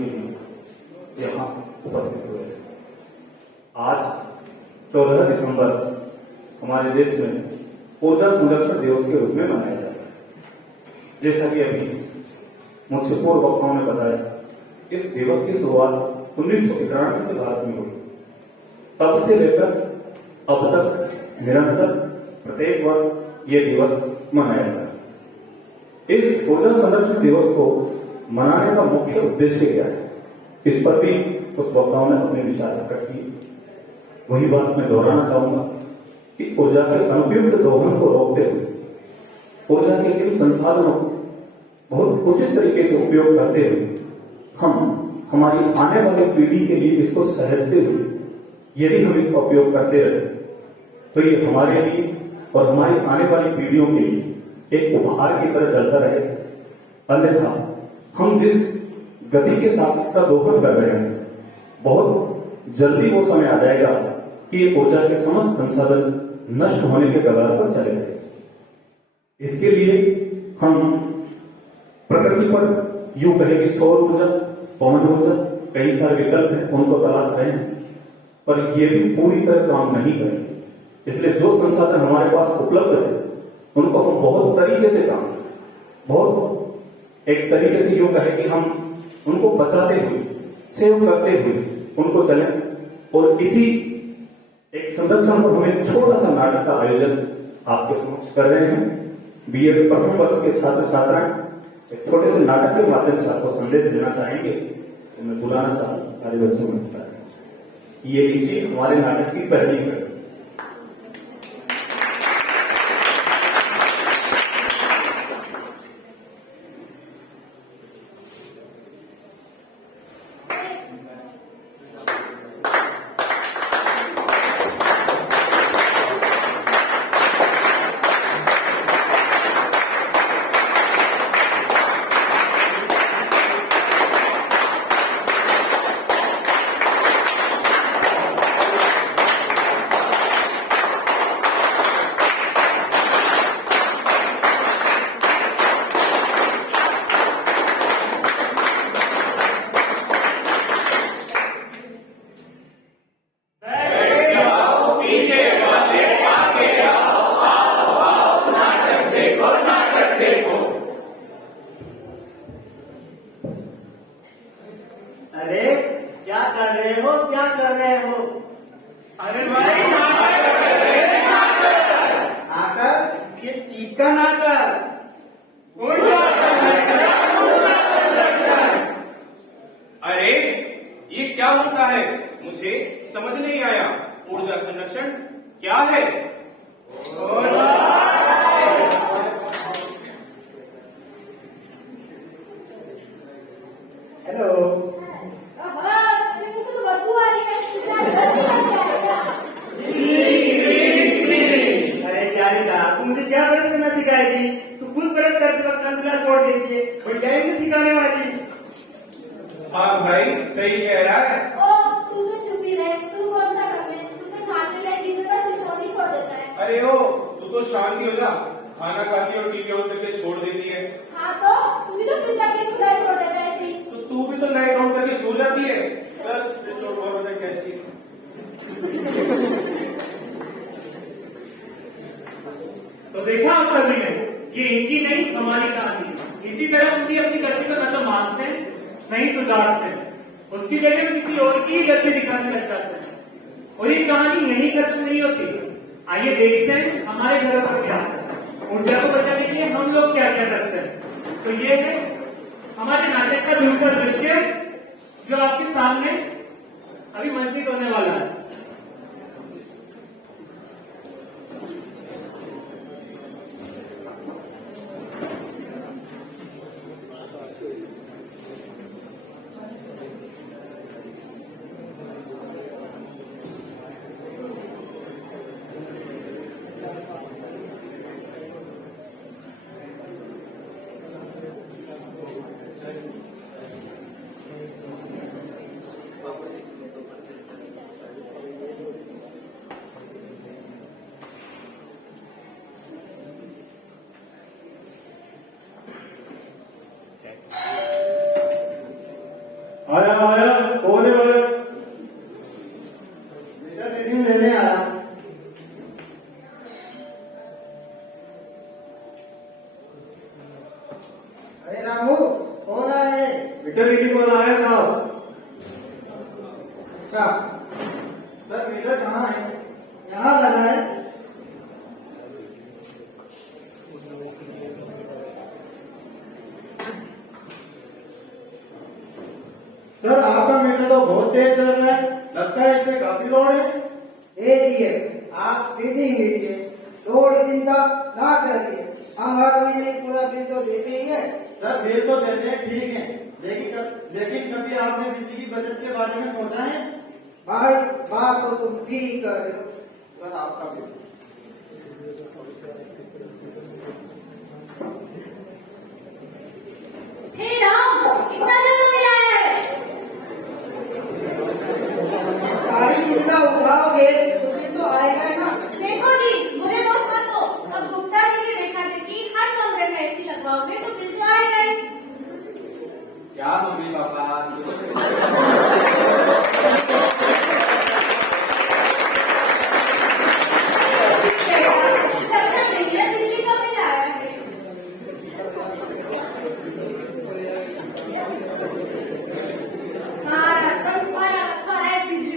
के लिए यहाँ उपस्थित हुए। आज 14 दिसंबर हमारे देश में ऊर्जा संरक्षण दिवस के रूप में मनाया जाता है। जैसा कि अभी मुझसे पूर्व वक्ताओं ने बताया, इस दिवस की शुरुआत 1991 से भारत में हुई। तब से लेकर अब तक निरंतर प्रत्येक वर्ष ये दिवस मनाया जाता है। इस ऊर्जा संरक्षण दिवस को मनाने का मुख्य उद्देश्य क्या है, इस पर भी कुछ वक्ताओं ने अपने विचार प्रकट किए। वही बात मैं दोहराना चाहूंगा कि ऊर्जा के अनुपयुक्त दोहन को रोकते हुए, ऊर्जा के इन संसाधनों को बहुत उचित तरीके से उपयोग करते हुए हम हमारी आने वाली पीढ़ी के लिए इसको सहेजते हुए यदि हम इसका उपयोग करते रहे तो ये हमारे लिए और हमारी आने वाली पीढ़ियों के लिए एक उपहार की तरह चलता रहे। अन्यथा हम जिस गति के साथ इसका दोहन कर रहे हैं, बहुत जल्दी वो समय आ जाएगा कि ये ऊर्जा के समस्त संसाधन नष्ट होने के कगार पर चले गए। इसके लिए हम प्रकृति पर यूं कहें कि सौर ऊर्जा, पवन ऊर्जा, कई सारे विकल्प हैं, उनको तलाश रहे हैं, पर ये भी पूरी तरह काम नहीं करेंगे। इसलिए जो संसाधन हमारे पास उपलब्ध है उनको हम बहुत तरीके से बहुत एक तरीके से यूं कहें कि हम उनको बचाते हुए, सेव करते हुए उनको चलें। और इसी एक संरक्षण पर हम एक छोटा सा नाटक का आयोजन आपके समक्ष कर रहे हैं। बीए प्रथम वर्ष के छात्र छात्राएं एक छोटे से नाटक के माध्यम से आपको संदेश देना चाहेंगे। तो मैं बुलाना चाहूंगा सारे बच्चों को, ये लीजिए हमारे नाटक की पहली कड़ी। अरे क्या कर रहे हो, क्या कर रहे हो? अरे भाई नाटक कर रहे हैं, नाटक। नाटक? किस चीज का नाटक? ऊर्जा संरक्षण, ऊर्जा संरक्षण। अरे ये क्या होता है, मुझे समझ नहीं आया। ऊर्जा संरक्षण क्या है? हेलो, अरे जानिका, तुम मुझे क्या ब्रश करना सिखाएगी? तू खुद ब्रश करते वक्त नंदला छोड़ देती है, और क्या ही सिखाने वाली? हाँ भाई सही कह रहा है। तू तो चुप ही रहे, तू कौन सा कर ले? तू तो खाने टाइम किसी का सिखौनी छोड़ देता है। अरे ओ तू तो शांति हो जा, खाना खाती है और टीवी ऑन करके छोड़ देती है। हाँ तो तू भी तो पिता के खुला छोड़ देता है ऐसे ही। तो तू भी तो लाइट ऑन करके सो जाती है। चल छोड़ और हो कैसी। तो देखा आप सभी ने, ये इनकी नहीं हमारी कहानी। इसी तरह उनकी अपनी गति को न तो मानते हैं, नहीं सुधारते, उसकी जगह में किसी और की गति दिखाने लग जाते हैं। और ये कहानी यही खत्म नहीं होती। आइए देखते हैं हमारे घरों पर क्या है, ऊर्जा को बचाने के लिए हम लोग क्या क्या करते हैं। तो ये है हमारे नाटक का दूसरा दृश्य, जो आपके सामने अभी मंचित होने वाला है। आया आया कौन है भाई? बेटा रीडिंग लेने आया। अरे रामू कौन आया है? बेटा रीडिंग वाला आया साहब। अच्छा सर मीटर कहाँ है? यहाँ लगा है। सर आपका मीटर तो बहुत तेज चल रहा है, लगता है इसमें काफी लोड है। आप रीडिंग लीजिए, लोड चिंता ना करिए, हम हर महीने पूरा बिल तो देते ही है। सर बिल तो देते हैं ठीक है, लेकिन कभी आपने बिजली की बचत के बारे में सोचा है? भाई बात तो तुम ठीक कर रहे हो। सर आपका बिल हे राम, इतना जल्दी बिल आया है। सारी सुविधा उठाओगे तो बिल तो आएगा ही ना। देखो जी, मुझे दोष मत दो। अब गुप्ता जी की देखा देखी हर कमरे में एसी लगवाओगे तो बिल तो आएगा ही। क्या मम्मी पापा बिजली का बिल आया है। सारा बिजली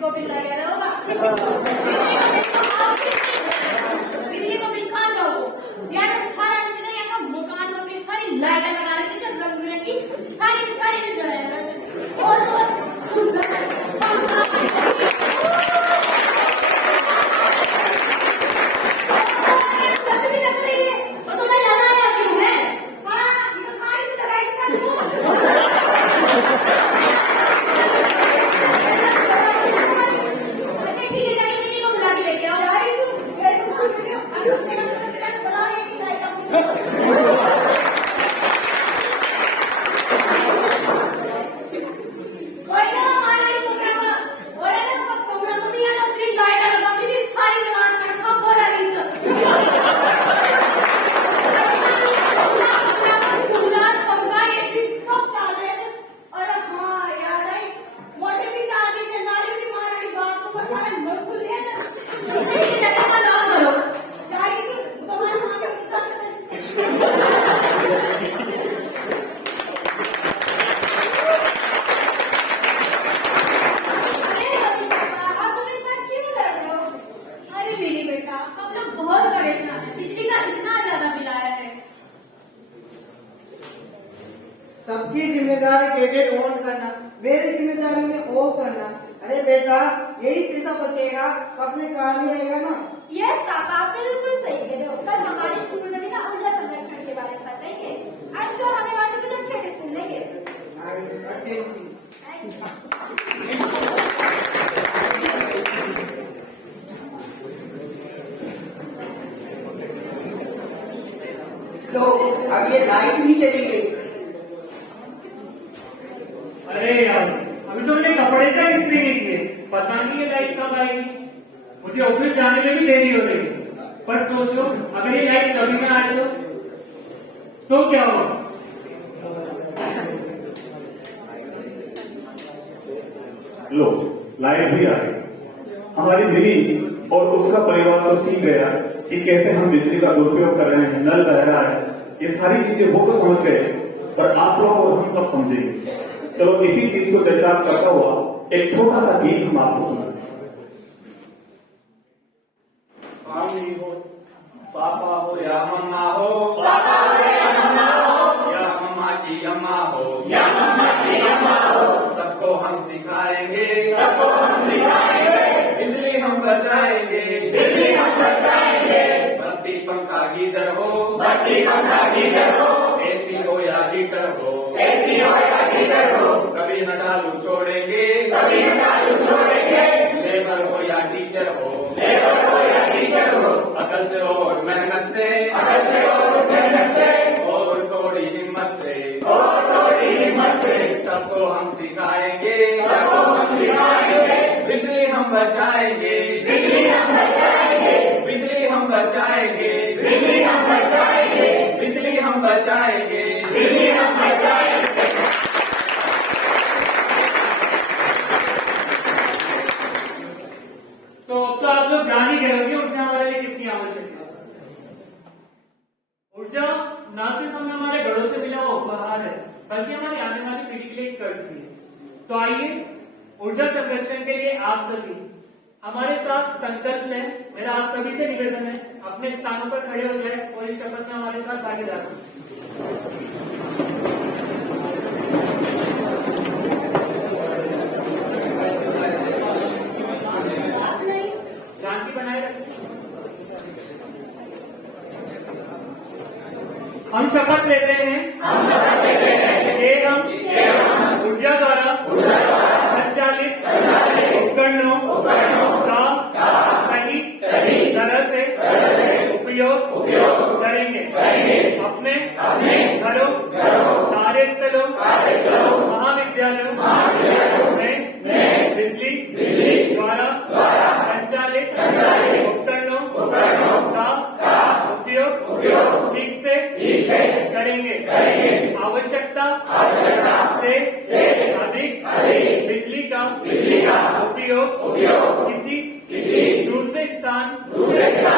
को बिल लगा रहा होगा। बिजली को बिल कहाँ जाओ यार, सारा बिजली यहाँ का मकान में भी सारी लाइटें लगा रखी है, रंग बिरंगी सारी बिल जलाया सबकी जिम्मेदारी गैजेट ऑन करना, मेरी जिम्मेदारी में ऑफ करना। अरे बेटा यही पैसा बचेगा, अपने काम में आएगा ना। यस पापा, आप बिल्कुल सही कह रहे हो। कल हमारे स्कूल में भी ना ऊर्जा संरक्षण के बारे में बताएंगे। आई एम श्योर हमें वहाँ से कुछ अच्छे टिप्स मिलेंगे। लो अब ये लाइट भी चली गई। अरे यार, अभी तो मैंने कपड़े तक इस्त्री नहीं किए, पता नहीं ये लाइट कब आएगी। मुझे ऑफिस जाने में भी देरी हो रही है। पर सोचो अगर ये लाइट कभी ना आए तो क्या होगा? लो लाइट भी आ गई। हमारी बीवी और उसका परिवार तो सीख गया कि कैसे हम बिजली का दुरुपयोग कर रहे हैं, नल बह रहा है, ये सारी चीजें वो तो समझ गए, पर आप लोग और हम कब समझेंगे। चलो इसी चीज को चरितार्थ करता हुआ एक छोटा सा गीत हम आपको सुनाते हैं। मम्मी हो, पापा हो या मम्मा हो, पापा हो या मम्मा हो, या मम्मा की अम्मा हो, या मम्मा की अम्मा हो, सबको हम सिखाएंगे, सबको हम सिखाएंगे, बिजली हम बचाएंगे, बिजली हम बचाएंगे। बत्ती पंखा गीजर हो, बत्ती पंखा गीजर हो, एसी हो या हीटर हो, एसी हो या हीटर हो, कभी न चालू छोड़ेंगे, कभी न चालू छोड़ेंगे। लेबर हो या टीचर हो, लेबर हो या टीचर हो, अकल से और मेहनत से, अकल से और मेहनत से, और थोड़ी हिम्मत से, और थोड़ी हिम्मत से, सबको हम सिखाएंगे, सबको हम सिखाएंगे, बिजली हम बचाएंगे, बिजली हम बचाएंगे, बिजली हम बचाएंगे, बिजली हम बचाएंगे, बिजली हम बचाएंगे, बिजली हम बचाएंगे। बल्कि हमारी आने वाली पीढ़ी के लिए एक कर्ज भी है। तो आइए ऊर्जा संरक्षण के लिए आप सभी हमारे साथ संकल्प लें। मेरा आप सभी से निवेदन है, अपने स्थानों पर खड़े हो जाए और इस शपथ में हमारे साथ आगे जाए। शांति बनाए रखें। हम शपथ लेते हैं कि हम ऊर्जा द्वारा संचालित उपकरणों का सही तरह से उपयोग करेंगे। अपने घरों, कार्यस्थलों, महाविद्यालयों में बिजली द्वारा संचालित उपकरणों का उपयोग ठीक से करेंगे। आवश्यकता से अधिक बिजली का उपयोग